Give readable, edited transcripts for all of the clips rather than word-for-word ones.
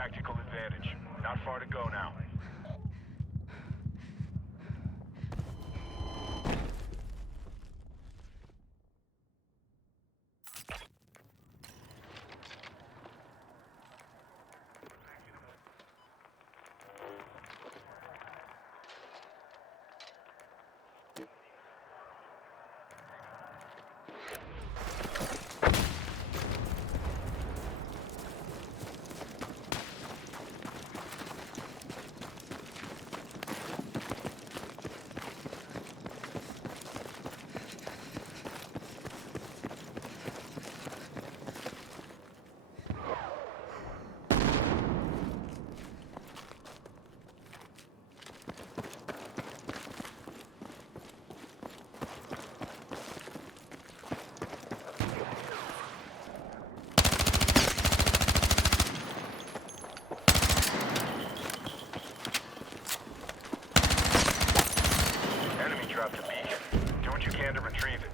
tactical advantage. Not far to go now. Dropped a beacon. Do what you can to retrieve it.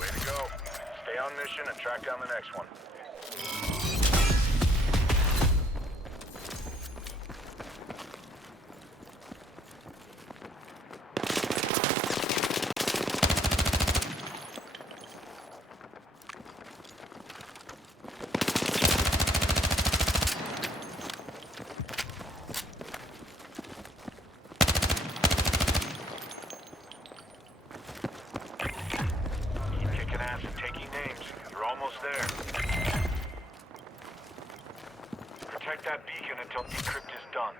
Way to go. Stay on mission and track down the next one. Protect that beacon until decrypt is done.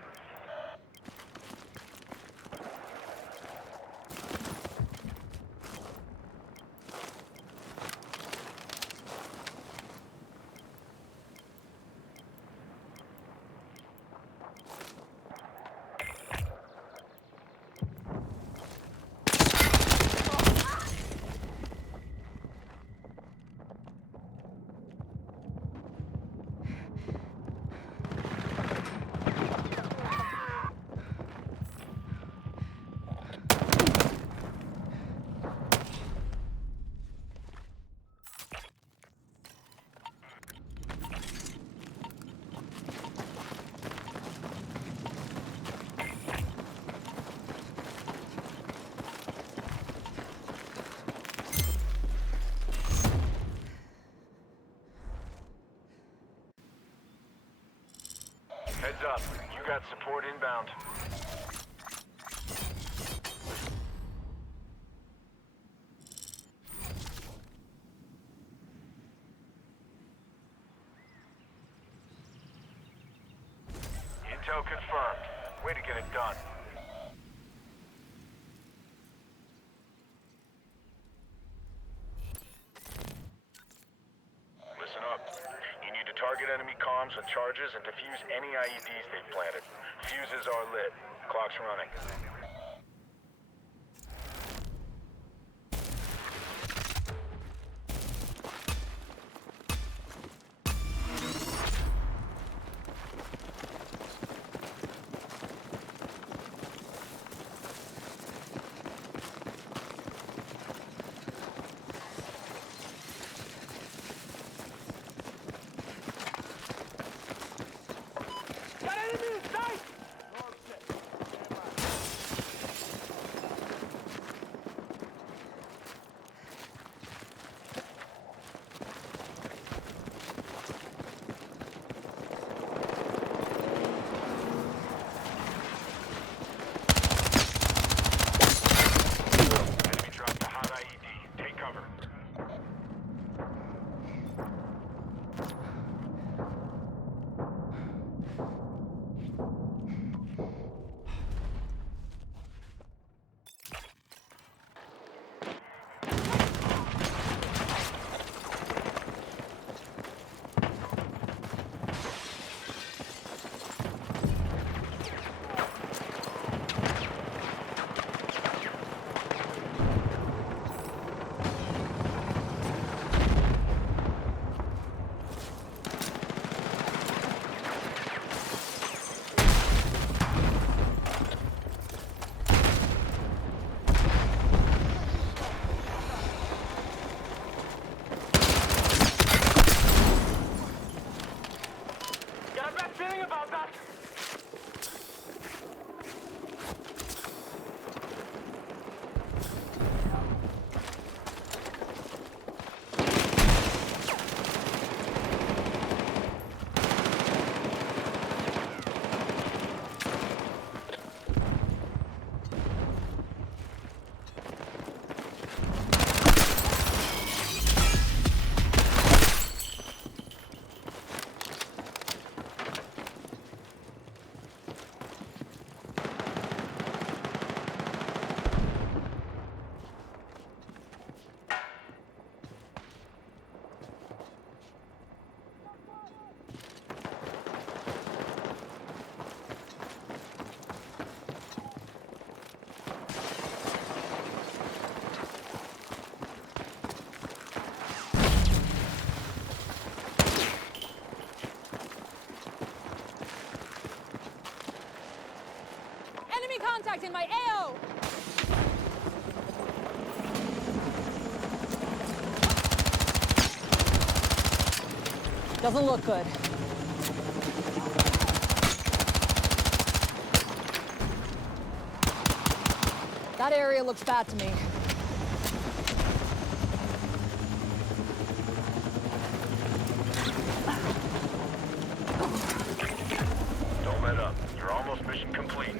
Heads up, you got support inbound. Intel confirmed. Way to get it done. Listen up. You need to target enemy comms with charges and defuse any IEDs they've planted. Fuses are lit. Clock's running. contact in my AO! Doesn't look good. That area looks bad to me. Don't let up. You're almost mission complete.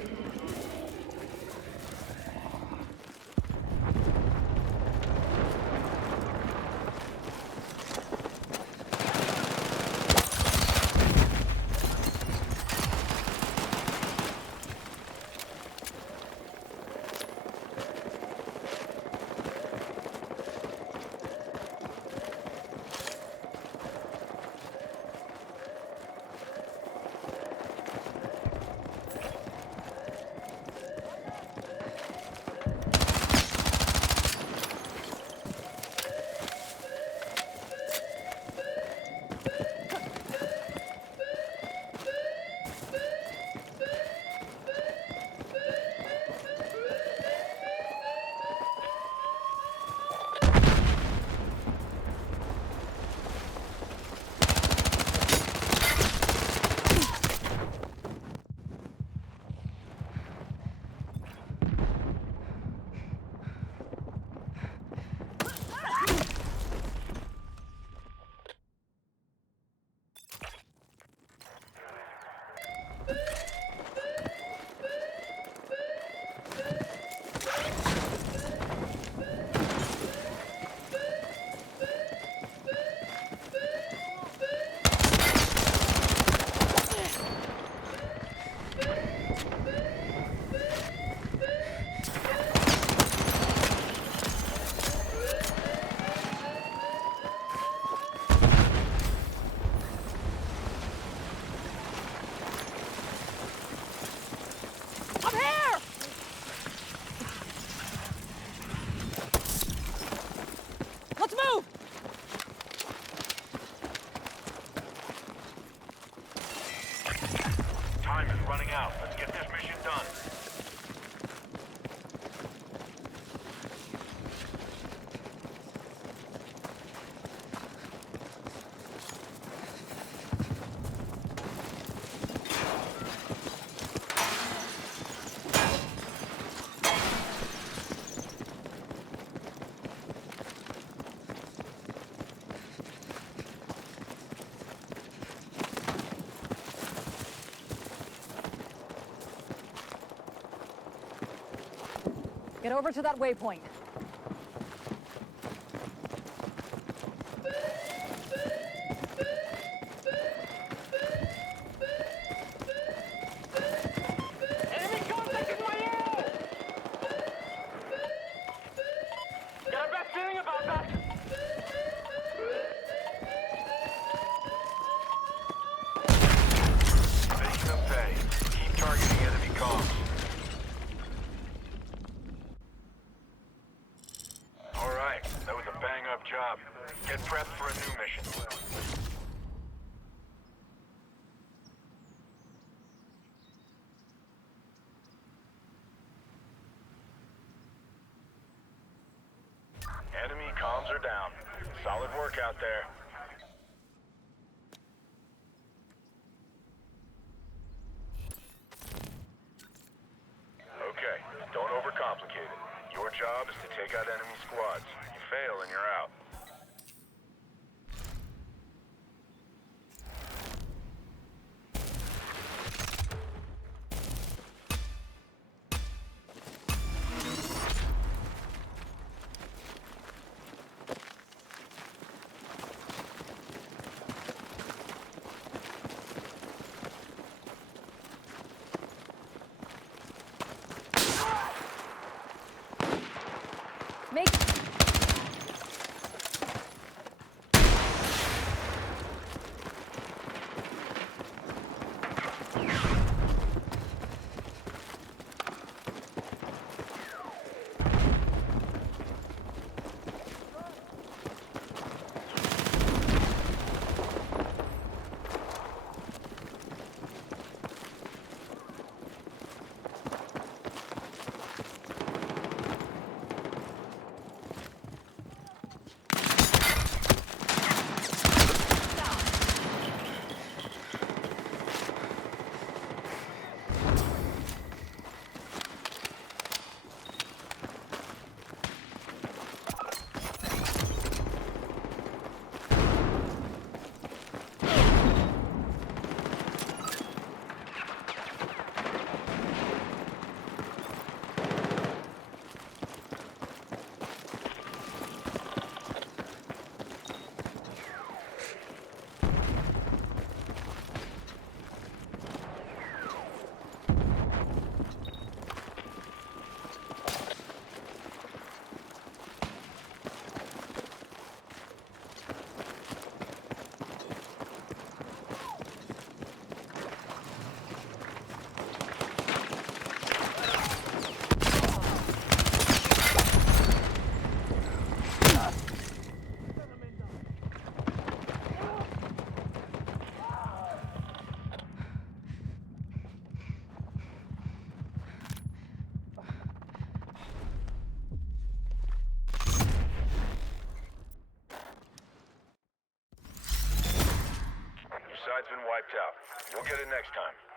Running out. Let's get this mission done. Get over to that waypoint. Enemy contact in my AO! Got a bad feeling about that. Making them pay. Keep targeting enemy comms. Alright, that was a bang-up job. Get prepped for a new mission. Enemy comms are down. Solid work out there. Okay, don't overcomplicate it. Your job is to take out enemy squads. You fail and you're out. Make... out. You'll get it next time.